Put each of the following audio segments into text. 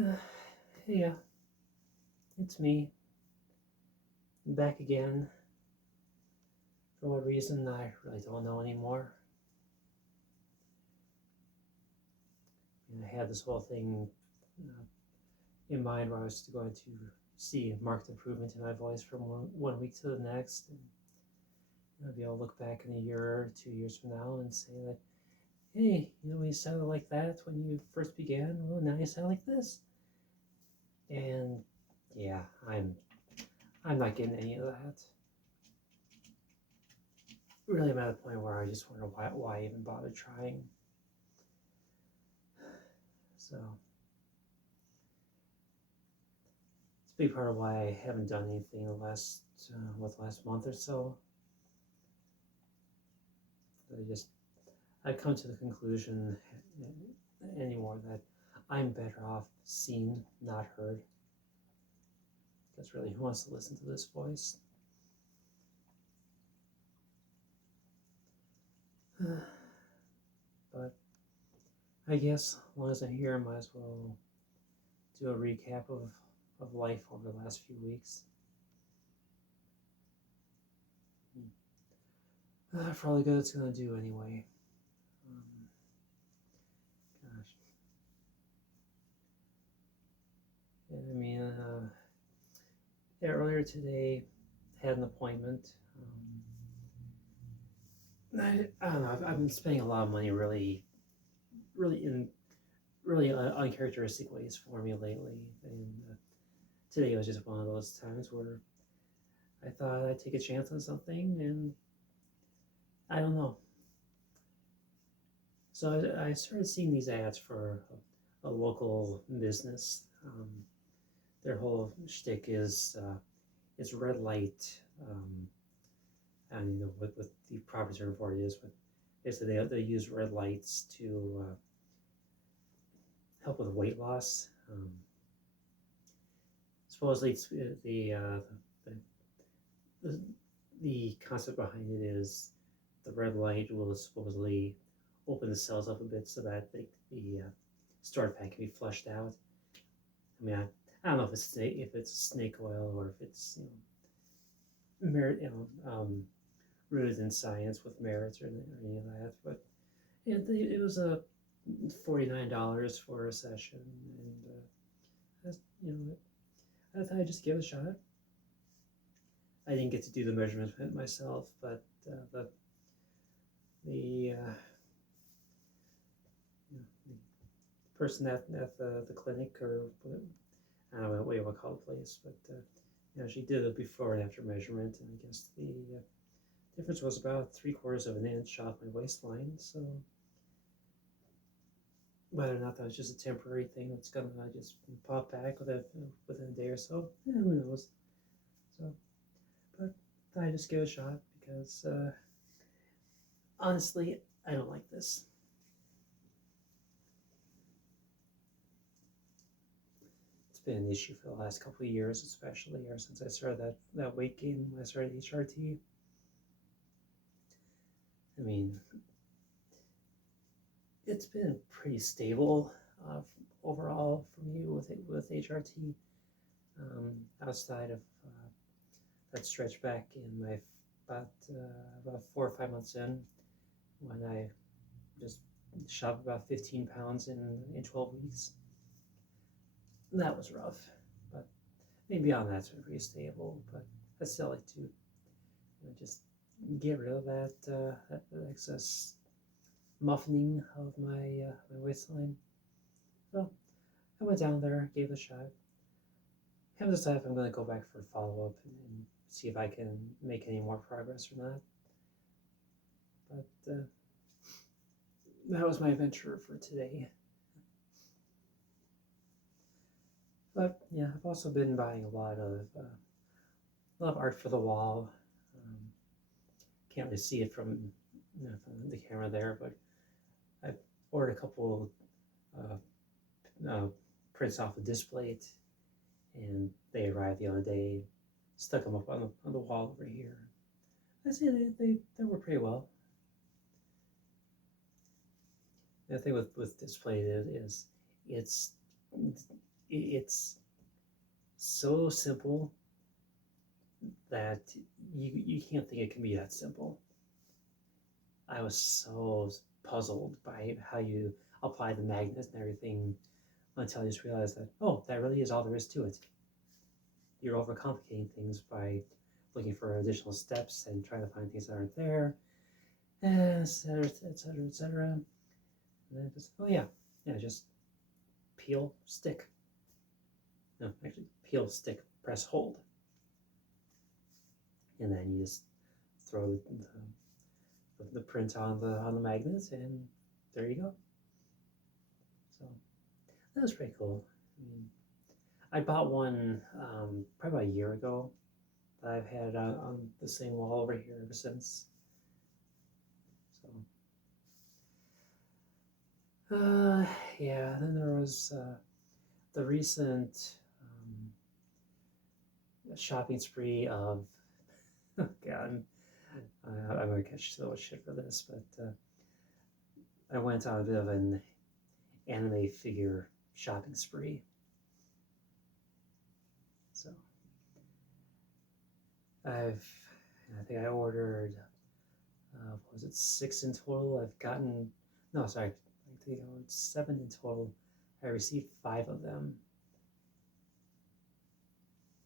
Uh, yeah, it's me. Back again. For what reason, I really don't know anymore. And I had this whole thing uh, in mind where I was going to see marked improvement in my voice from one week to the next. And I'll be able to look back in a year or 2 years from now and say that, hey, you sounded like that when you first began. Well, now you sound like this. And yeah, I'm not getting any of that. Really, I'm at a point where I just wonder why I even bother trying. So it's a big part of why I haven't done anything the last month or so. I've come to the conclusion anymore that I'm better off seen, not heard. Because really, who wants to listen to this voice? But I guess as long as I'm here, I might as well do a recap of life over the last few weeks. For all the good it's going to do anyway. Gosh. I mean, earlier today, had an appointment. I don't know. I've been spending a lot of money, really uncharacteristic ways for me lately, and today was just one of those times where I thought I'd take a chance on something, and I don't know. So I started seeing these ads for a local business. Their whole shtick is red light. And what the proper term for it is, but basically they use red lights to help with weight loss. Supposedly, the the concept behind it is the red light will supposedly open the cells up a bit so that the stored fat can be flushed out. I mean, I don't know if it's snake oil or if it's rooted in science with merits or any of that, but it was a $49 for a session, and I thought I'd just give it a shot. I didn't get to do the measurements myself, but the person at the clinic, or I don't know what you want to call the place, but she did a before and after measurement, and I guess the difference was about 3/4 of an inch off my waistline. So whether or not that was just a temporary thing that's gonna just pop back within a day or so, who knows? So, but I just give it a shot because honestly, I don't like this. It's been an issue for the last couple of years, especially ever since I started that weight gain when I started HRT. I mean, it's been pretty stable overall for me with HRT. Outside of that stretch back in my about 4 or 5 months in, when I just shot up about 15 pounds in 12 weeks. That was rough, but maybe beyond that, it's been pretty stable. But I still like to just get rid of that excess muffining of my waistline. So I went down there, gave it a shot. Haven't decided if I'm going to go back for a follow-up and see if I can make any more progress or not. But that was my adventure for today. But yeah, I've also been buying a lot of art for the wall. Can't really see it from the camera there, but I ordered a couple prints off a displate, and they arrived the other day. Stuck them up on the wall over here. I say they work pretty well. The thing with display is it's it's so simple that you can't think it can be that simple. I was so puzzled by how you apply the magnets and everything until I just realized that, oh, that really is all there is to it. You're overcomplicating things by looking for additional steps and trying to find things that aren't there, et cetera, et cetera, et cetera. And then just, oh yeah, just peel, stick. No, actually, peel, stick, press, hold. And then you just throw the print on the magnets, and there you go. So that was pretty cool. I mean, I bought one probably about a year ago. I've had it on the same wall over here ever since. So, yeah. Then there was the recent shopping spree of. Oh God, I'm gonna catch so much shit for this, but I went on a bit of an anime figure shopping spree. So I think I ordered, what was it, 6 in total? I've gotten, no, sorry, I think I ordered 7 in total. I received 5 of them,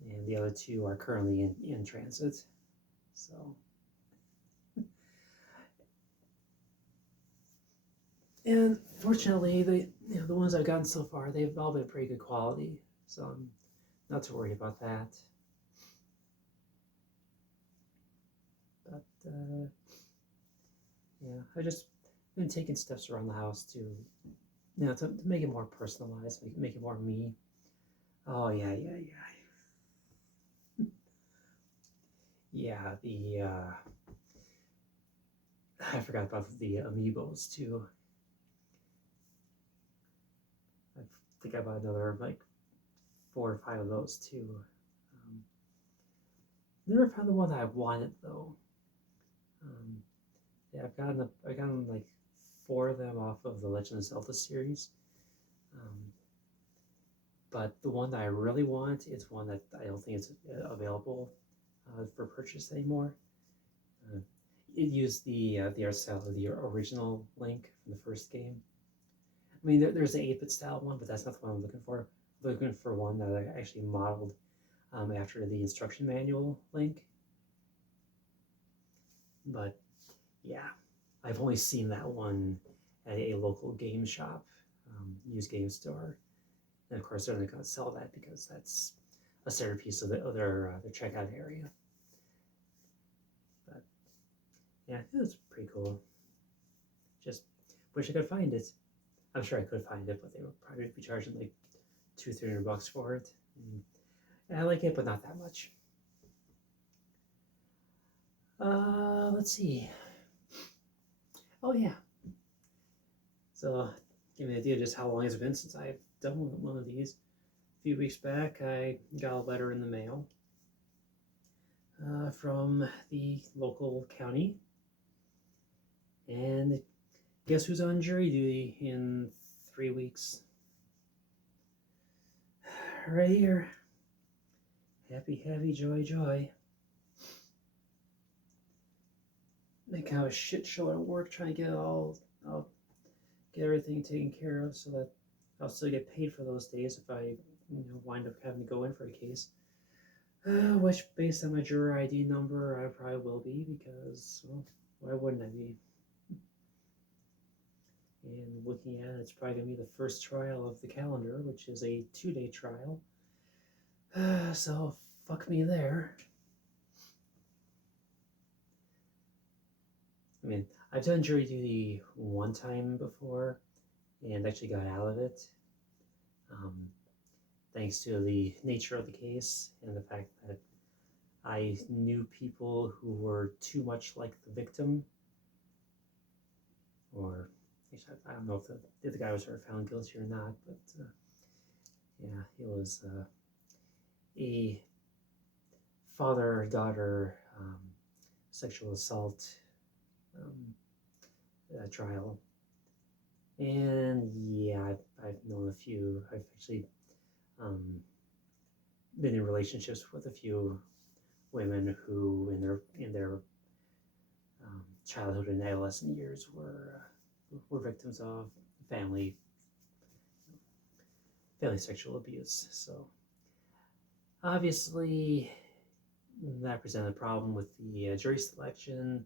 and the other 2 are currently in transit. So, and fortunately, the ones I've gotten so far, they've all been pretty good quality. So I'm not too worried about that. But yeah, I just been taking steps around the house to make it more personalized, make it more me. Oh yeah. Yeah, I forgot about the amiibos too. I think I bought another like 4 or 5 of those too. Never found the one that I wanted though. Yeah, I've gotten like 4 of them off of the Legend of Zelda series. But the one that I really want is one that I don't think is available for purchase anymore. It used the art style of the original Link from the first game. I mean, there's the 8-bit style one, but that's not the one I'm looking for. I'm looking for one that I actually modeled after the instruction manual Link. But yeah, I've only seen that one at a local game shop, used game store. And of course, they're not going to sell that because that's a centerpiece of their checkout area. But yeah, it was pretty cool. Just wish I could find it. I'm sure I could find it, but they would probably be charging like $200-300 for it. And I like it, but not that much. Let's see. Oh yeah. So give me an idea of just how long it's been since I've done one of these. A few weeks back, I got a letter in the mail from the local county, and guess who's on jury duty in 3 weeks? Right here. Happy, happy, joy, joy. Make kind of a shit show at work trying to get everything taken care of so that I'll still get paid for those days if I wind up having to go in for a case. Which, based on my juror ID number, I probably will be because, well, why wouldn't I be? And looking at it, it's probably going to be the first trial of the calendar, which is a 2-day trial. So, fuck me there. I mean, I've done jury duty one time before and actually got out of it. Thanks to the nature of the case and the fact that I knew people who were too much like the victim. Or, I don't know if the guy was ever found guilty or not, but yeah, it was a father-daughter sexual assault trial. And yeah, I've known a few. I've actually Been in relationships with a few women who, in their childhood and adolescent years, were victims of family sexual abuse. So obviously, that presented a problem with the jury selection.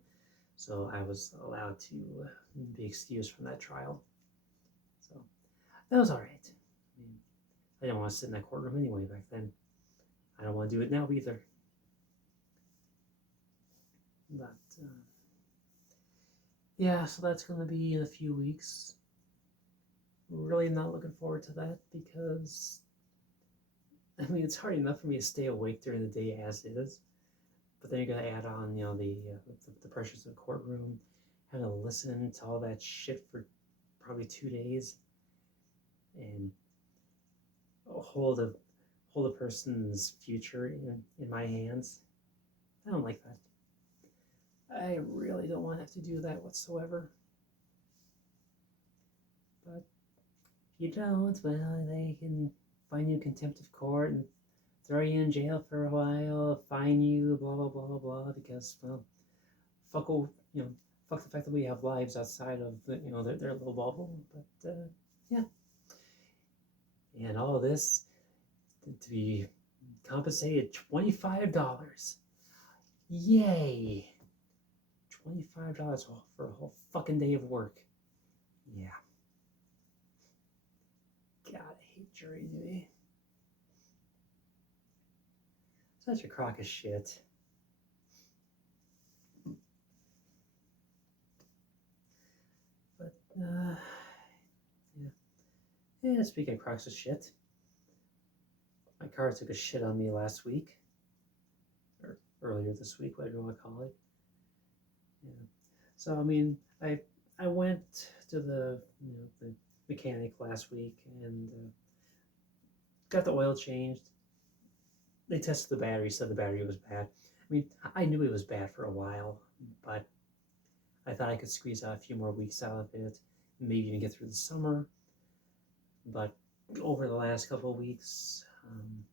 So I was allowed to be excused from that trial. So that was all right. I mean, I didn't want to sit in that courtroom anyway back then. I don't want to do it now either. But yeah, so that's going to be in a few weeks. Really not looking forward to that because, I mean, it's hard enough for me to stay awake during the day as is. But then you're going to add on, the pressures of the courtroom, having to listen to all that shit for probably 2 days, and hold a person's future in my hands. I don't like that. I really don't want to have to do that whatsoever. But if you don't, well, they can find you contempt of court and throw you in jail for a while, fine you, blah blah blah blah blah, because, well, fuck fuck the fact that we have lives outside of their little bubble. But yeah, and all of this to be compensated $25. Yay! $25 for a whole fucking day of work. Yeah. God, I hate jury duty. Such a crock of shit. But yeah. Speaking of crocks of shit, my car took a shit on me last week, or earlier this week, whatever you want to call it. Yeah. So I mean, I went to the mechanic last week and got the oil changed. They tested the battery, said the battery was bad. I mean, I knew it was bad for a while, but I thought I could squeeze out a few more weeks out of it, maybe even get through the summer. But over the last couple of weeks, I'm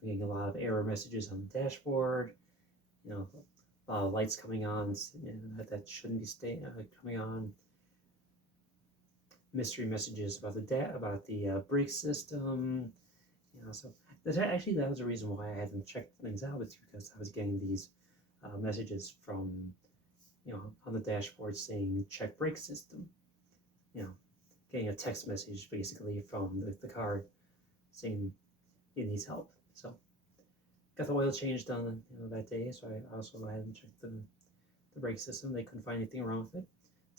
getting a lot of error messages on the dashboard. A lot of lights coming on that shouldn't be coming on. Mystery messages about the brake system. So that was a reason why I hadn't checked things out, with you, because I was getting these messages from on the dashboard saying check brake system. Getting a text message basically from the car saying it needs help. So got the oil change done that day. So I also went ahead and checked the brake system. They couldn't find anything wrong with it.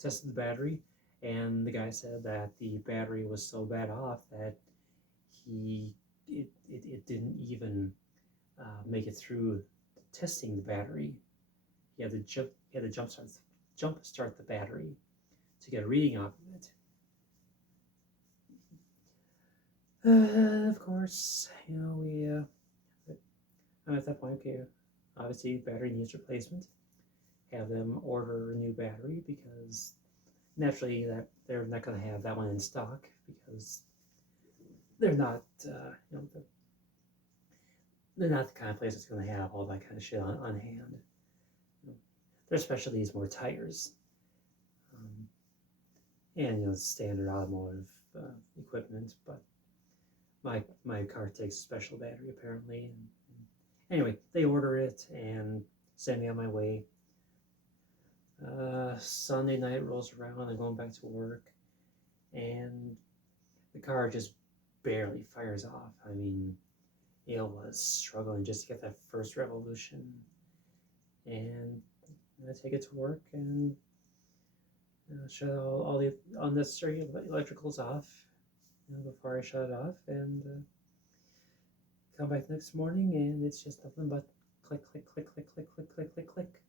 Tested the battery, and the guy said that the battery was so bad off that it didn't even make it through testing the battery. He had to jump start the battery to get a reading off of it. Of course, we I'm at that point. Okay, obviously, battery needs replacement. Have them order a new battery, because naturally that they're not going to have that one in stock, because they're not they're not the kind of place that's going to have all that kind of shit on hand. Their specialty is more tires, and standard automotive equipment. But my car takes a special battery apparently. And anyway, they order it and send me on my way. Sunday night rolls around. I'm going back to work, and the car just barely fires off. I mean, it was struggling just to get that first revolution. And I take it to work and shut all the unnecessary electricals off before I shut it off, and come back next morning, and it's just nothing but click, click, click, click, click, click, click, click, click.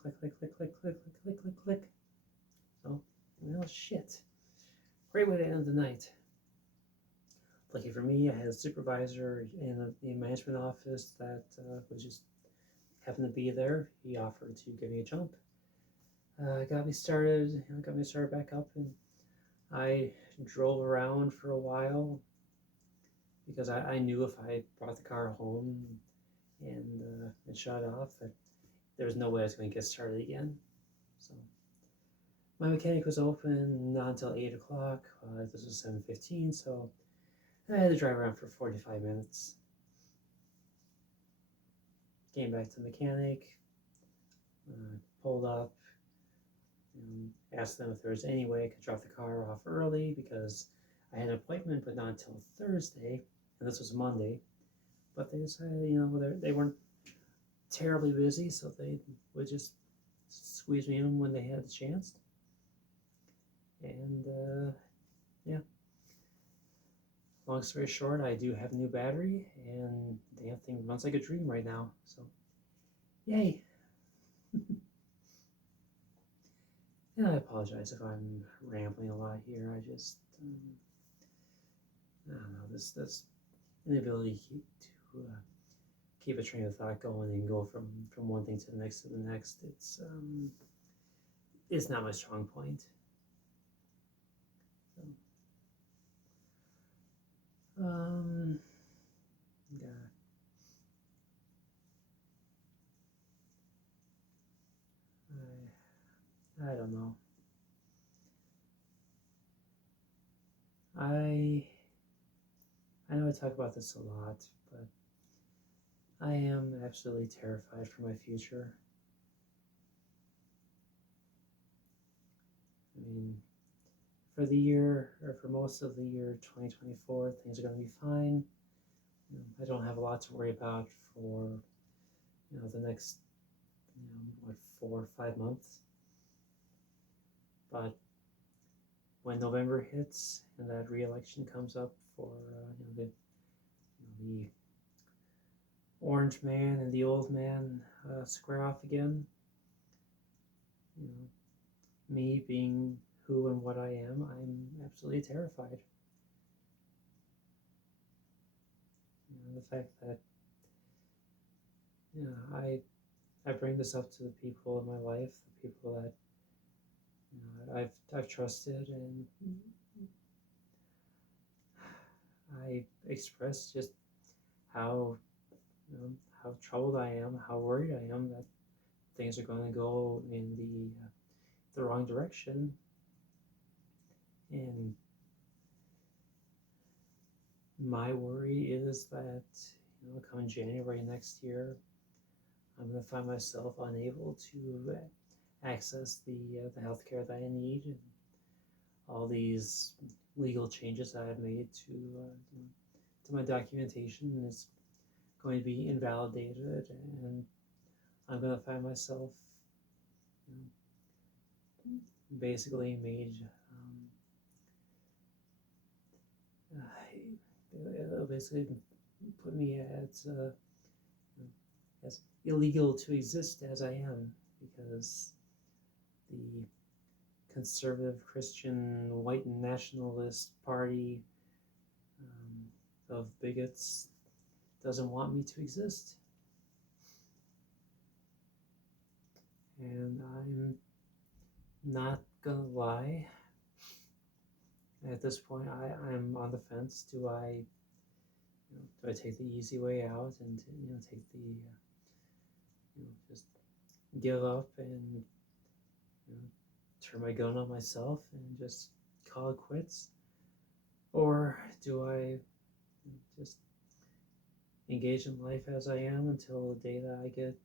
Click, click, click, click, click, click, click, click, click. So, well, shit. Great way to end the night. Lucky for me, I had a supervisor in the management office that was just happened to be there. He offered to give me a jump. Got me started back up, and I drove around for a while because I knew if I brought the car home and shut off, that there was no way I was going to get started again. So my mechanic was open not until 8 o'clock. This was 7:15, so I had to drive around for 45 minutes. Came back to the mechanic, pulled up, asked them if there was any way I could drop the car off early because I had an appointment, but not until Thursday, and this was Monday. But they decided, they weren't terribly busy, so they would just squeeze me in when they had the chance. And yeah, long story short, I do have a new battery, and the damn thing runs like a dream right now. So, yay! And I apologize if I'm rambling a lot here. I just, I don't know, this inability to keep a train of thought going and go from one thing to the next to the next. It's not my strong point. So, yeah. I don't know. I know I talk about this a lot, but I am absolutely terrified for my future. I mean, for the year, or for most of the year 2024, things are going to be fine. I don't have a lot to worry about for, the next, 4 or 5 months. But when November hits and that re-election comes up for, the orange man and the old man square off again, me being who and what I am, I'm absolutely terrified. The fact that I bring this up to the people in my life, the people that I've trusted, and I express just how how troubled I am, how worried I am that things are going to go in the wrong direction. And my worry is that, come January next year, I'm going to find myself unable to access the healthcare that I need, and all these legal changes that I've made to my documentation is going to be invalidated, and I'm going to find myself basically made. It'll basically put me as illegal to exist as I am, because the conservative Christian white nationalist party of bigots doesn't want me to exist. And I'm not gonna lie, at this point I'm on the fence. Do I take the easy way out and take the just give up and turn my gun on myself and just call it quits? Or do I just engage in life as I am until the day that I get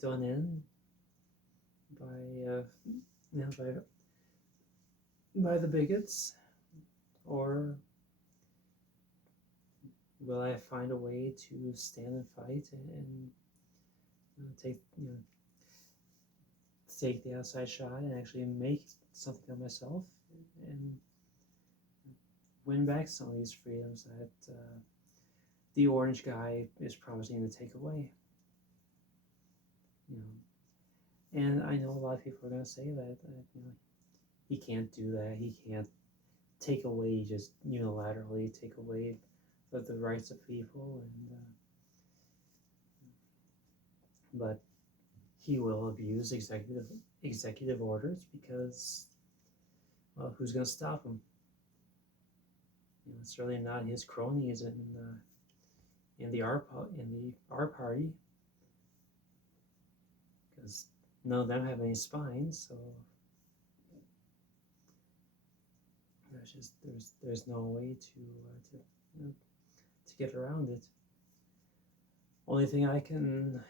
done in by the bigots? Or will I find a way to stand and fight and take the outside shot and actually make something of myself and win back some of these freedoms that the orange guy is promising to take away? And I know a lot of people are going to say that he can't do that. He can't take away, just unilaterally take away the rights of people, and but he will abuse executive orders because, well, who's going to stop him? certainly not his cronies in the R party, because none of them have any spines. So there's no way to get around it. Only thing I can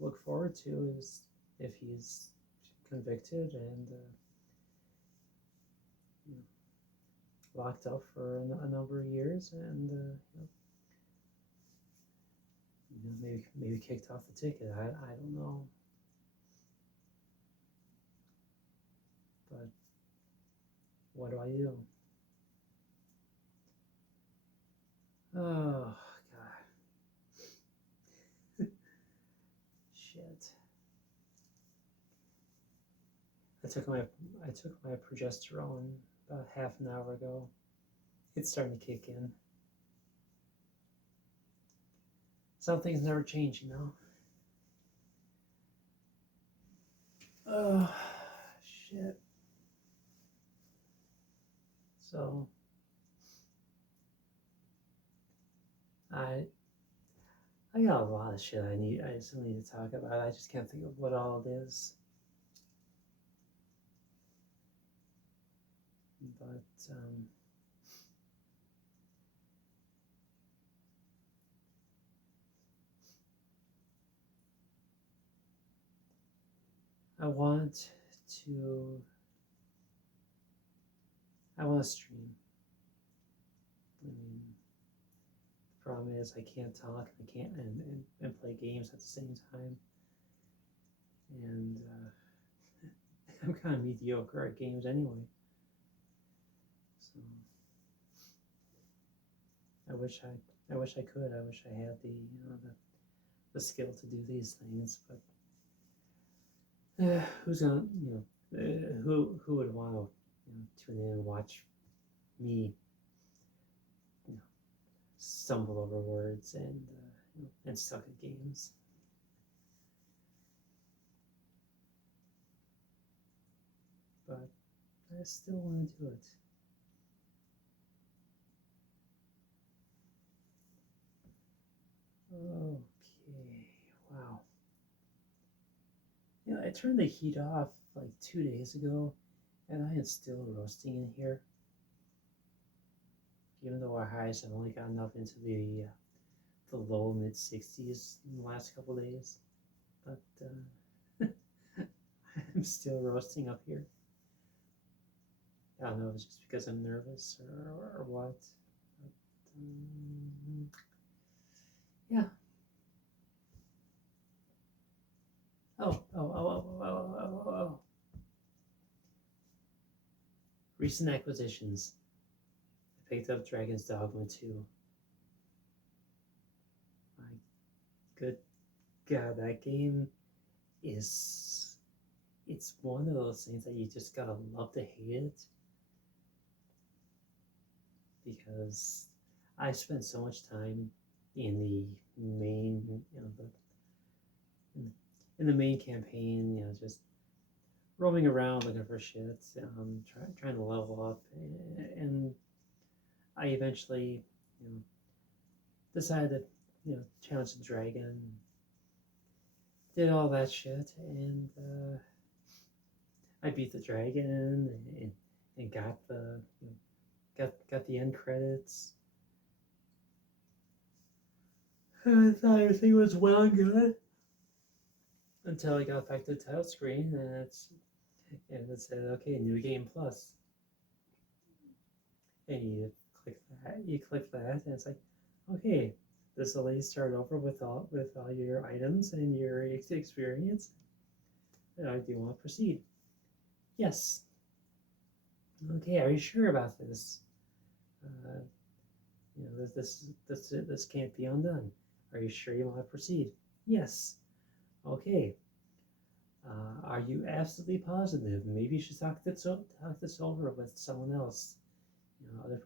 look forward to is if he's convicted and locked up for a number of years, and maybe kicked off the ticket. I don't know, but what do I do? Oh God, shit! I took my progesterone about half an hour ago. It's starting to kick in. Some things never change, you know. Oh shit! So I got a lot of shit I still need to talk about. I just can't think of what all it is. But I want to stream. I mean, the problem is I can't talk, I can't and play games at the same time, and I'm kind of mediocre at games anyway. So I wish I could. I wish I had the skill to do these things, but who's gonna who would want to tune in and watch me stumble over words and suck at games? But I still want to do it. Okay, wow. I turned the heat off like 2 days ago, and I am still roasting in here. Even though our highs have only gotten up into the low mid 60s in the last couple days, but I'm still roasting up here. I don't know if it's just because I'm nervous or what. But, yeah. Oh. Recent acquisitions. I picked up Dragon's Dogma 2. My good God, that game it's one of those things that you just gotta love to hate it, because I spent so much time in the main, in the main campaign, just roaming around looking for shit, trying to level up, and I eventually, decided to, challenge the dragon, did all that shit, and I beat the dragon and got the got the end credits. I thought everything was well and good until I got back to the title screen, and it said, okay, new game plus, and you click that, and it's like, okay, this will let you start over with all your items and your experience. Do you want to proceed? Yes. Okay, are you sure about this? This can't be undone. Are you sure you want to proceed? Yes. Okay. Are you absolutely positive? Maybe you should talk this over with someone else.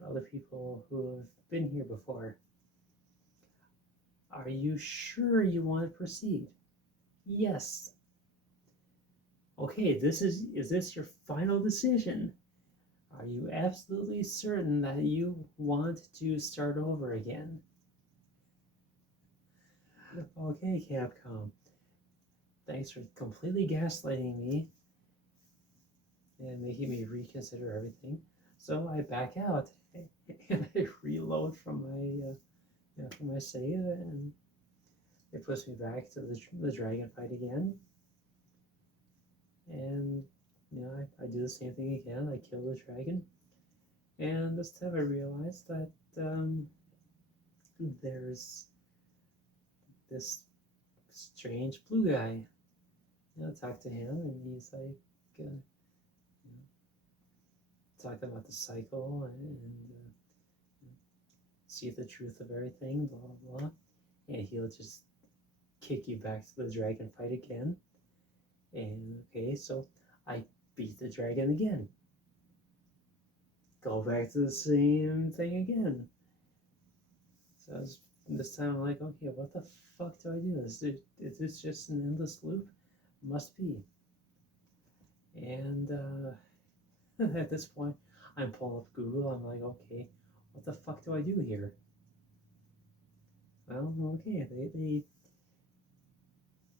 Other people who have been here before. Are you sure you want to proceed? Yes. Okay, is this your final decision? Are you absolutely certain that you want to start over again? Okay, Capcom. Thanks for completely gaslighting me and making me reconsider everything. So I back out and I reload from my save, and it puts me back to the dragon fight again. And I do the same thing again. I kill the dragon, and this time I realized that there's this strange blue guy. I talk to him, and he's like, talking about the cycle and see the truth of everything, blah blah blah, and he'll just kick you back to the dragon fight again. And okay, so I beat the dragon again. Go back to the same thing again. So this time I'm like, okay, what the fuck do I do? Is this just an endless loop? Must be. And at this point, I'm pulling up Google. I'm like, okay, what the fuck do I do here? Well, okay,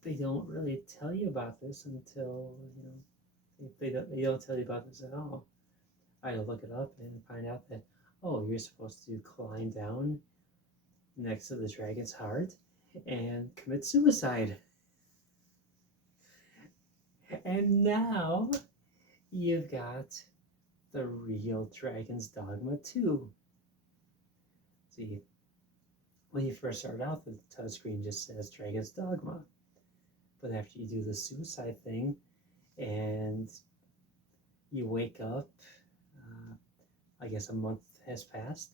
they don't really tell you about this until they don't tell you about this at all. I had to look it up and find out that, oh, you're supposed to climb down next to the dragon's heart and commit suicide. And now you've got the real Dragon's Dogma 2. See, when you first start out, the touchscreen just says Dragon's Dogma. But after you do the suicide thing and you wake up, I guess a month has passed,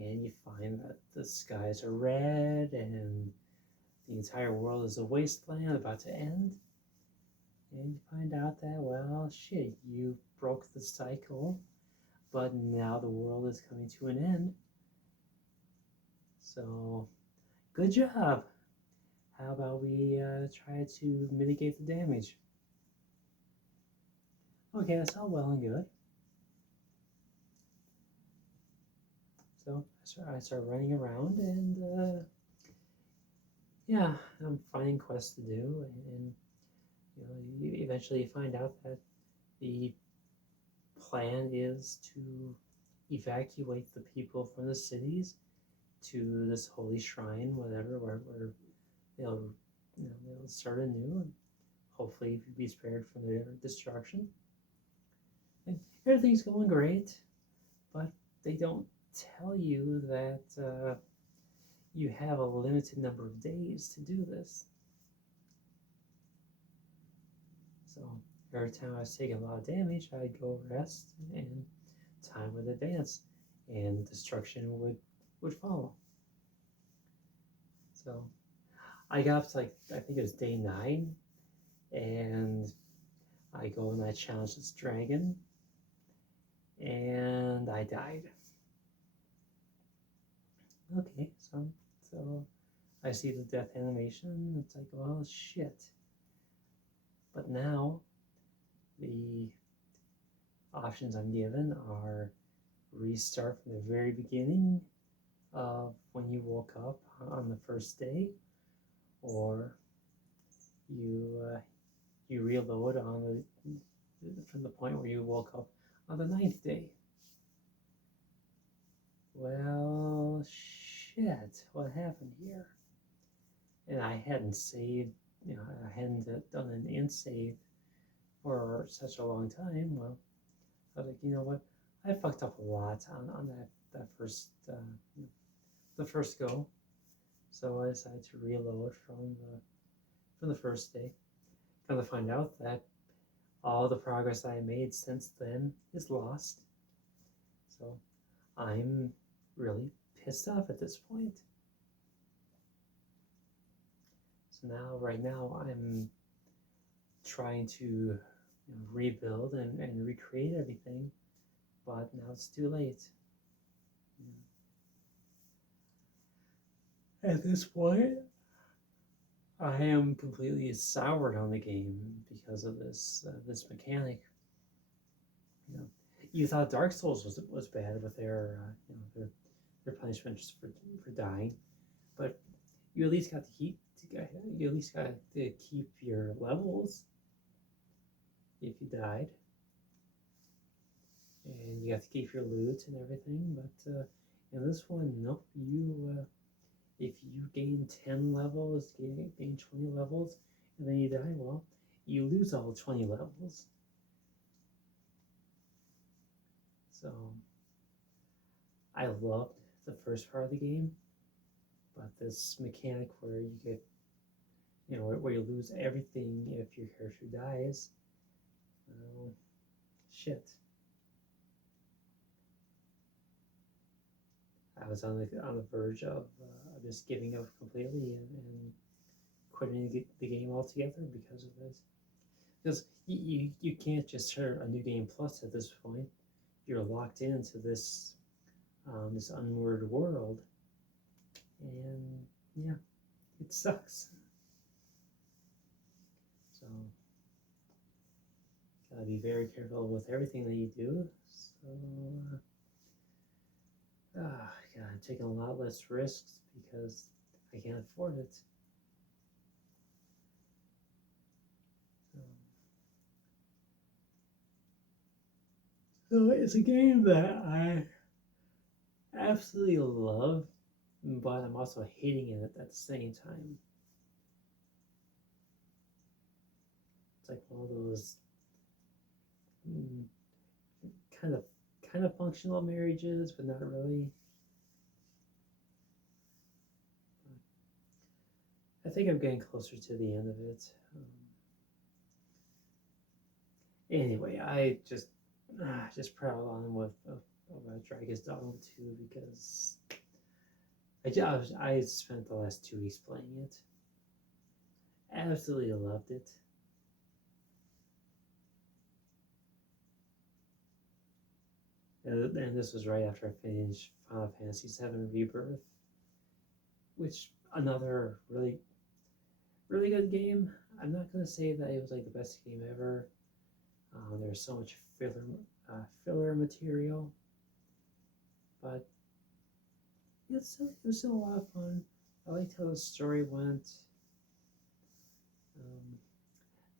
and you find that the skies are red and the entire world is a wasteland about to end. And you find out that, well, shit, you broke the cycle, but now the world is coming to an end. So, good job. How about we try to mitigate the damage? Okay, that's all well and good. So I start running around, and yeah, I'm finding quests to do, and you eventually find out that the plan is to evacuate the people from the cities to this holy shrine, whatever, where they'll they'll start anew and hopefully be spared from their destruction. And everything's going great, but they don't tell you that you have a limited number of days to do this. So every time I was taking a lot of damage, I'd go rest, and time would advance, and destruction would follow. So I got up to, like, I think it was day 9, and I go and I challenge this dragon, and I died. Okay, so I see the death animation. It's like, well, shit. But now the options I'm given are restart from the very beginning of when you woke up on the first day, or you reload from the point where you woke up on the 9th day. Well, shit, what happened here? And I hadn't saved, I hadn't done an int save for such a long time. Well, I was like, you know what? I fucked up a lot on that first the first go. So I decided to reload from the first day. Come to find out that all the progress I made since then is lost. So I'm really pissed off at this point. So right now I'm trying to rebuild and recreate everything, but now it's too late. At this point, I am completely soured on the game because of this mechanic. you thought Dark Souls was bad with their their punishments for dying, but you at least got to keep you at least got to keep your levels if you died, and you got to keep your loot and everything. But in this one, nope. If you gain 10 levels, gain 20 levels, and then you die, well, you lose all 20 levels. So I loved the first part of the game, but this mechanic where you get, where you lose everything if your character dies, shit. I was on the verge of just giving up completely and quitting the game altogether because of this. Because you can't just start a new game plus at this point. You're locked into this this unmoored world, and yeah, it sucks. So gotta be very careful with everything that you do. So God, I'm taking a lot less risks because I can't afford it. So it's a game that I absolutely love, but I'm also hating it at the same time. It's like one of those kind of functional marriages, but not really. I think I'm getting closer to the end of it. Anyway, I just prowl on with Dragon's Dogma 2 because I spent the last 2 weeks playing it. Absolutely loved it. And this was right after I finished Final Fantasy VII Rebirth, which another really good game. I'm not gonna say that it was like the best game ever. There's so much filler material, but it was still a lot of fun. I liked how the story went.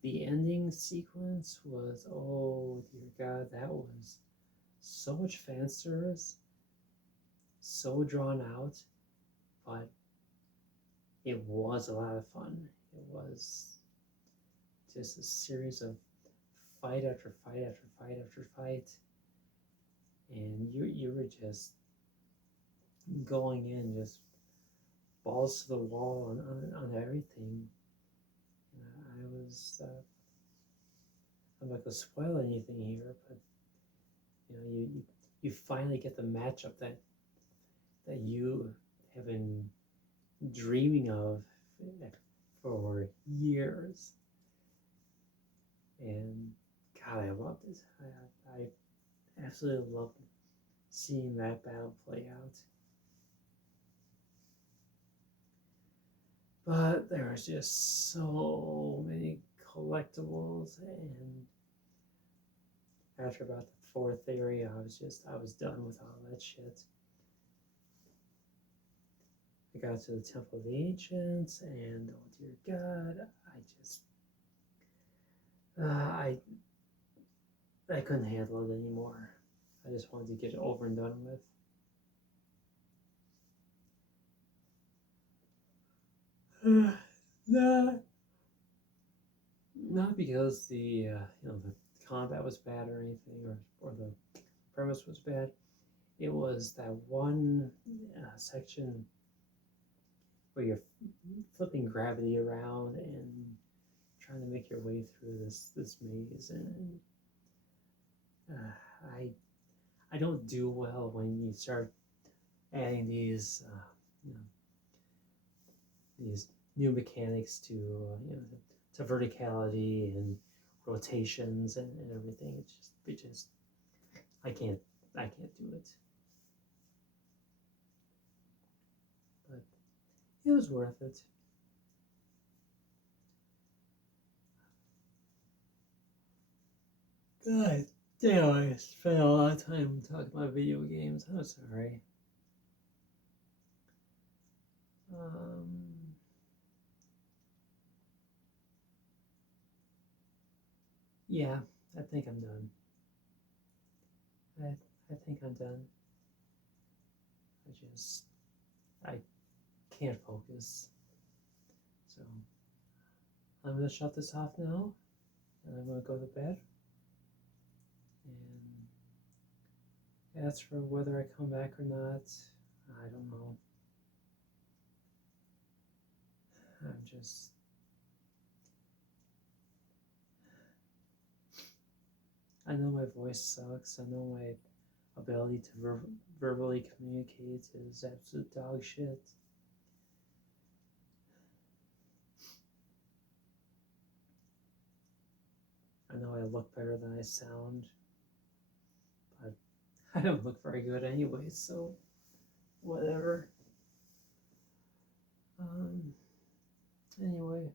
The ending sequence was, oh dear God, that was so much fan service, so drawn out, but it was a lot of fun. It was just a series of fight after fight after fight after fight, and you were just going in just balls to the wall on everything. I'm not gonna spoil anything here, but you finally get the matchup that you have been dreaming of for years, and God, I loved it. I absolutely loved seeing that battle play out. But there was just so many collectibles, and after about the 4th area, I was done with all that shit. I got to the Temple of the Ancients, and oh dear God, I couldn't handle it anymore. I just wanted to get it over and done with. Not because the combat was bad or anything, or the premise was bad. It was that one section where you're flipping gravity around and trying to make your way through this maze, and I don't do well when you start adding these these new mechanics to to verticality and rotations and everything. It just I can't do it. But it was worth it. God Damn, I spent a lot of time talking about video games. I'm sorry. Yeah, I think I'm done. I think I'm done. I can't focus. So I'm gonna shut this off now, and I'm gonna go to bed. And as for whether I come back or not, I don't know. I know my voice sucks. I know my ability to verbally communicate is absolute dog shit. I know I look better than I sound, but I don't look very good anyway, so whatever. Anyway,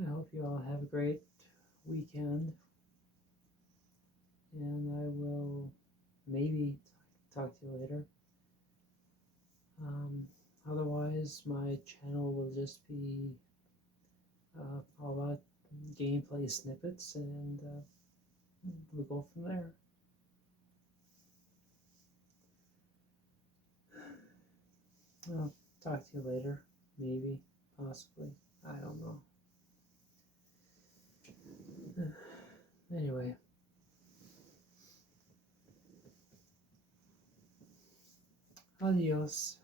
I hope you all have a great weekend, and I will maybe talk to you later. Otherwise, my channel will just be all about gameplay snippets, and we'll go from there. I'll talk to you later, maybe, possibly, I don't know. Anyway, adios.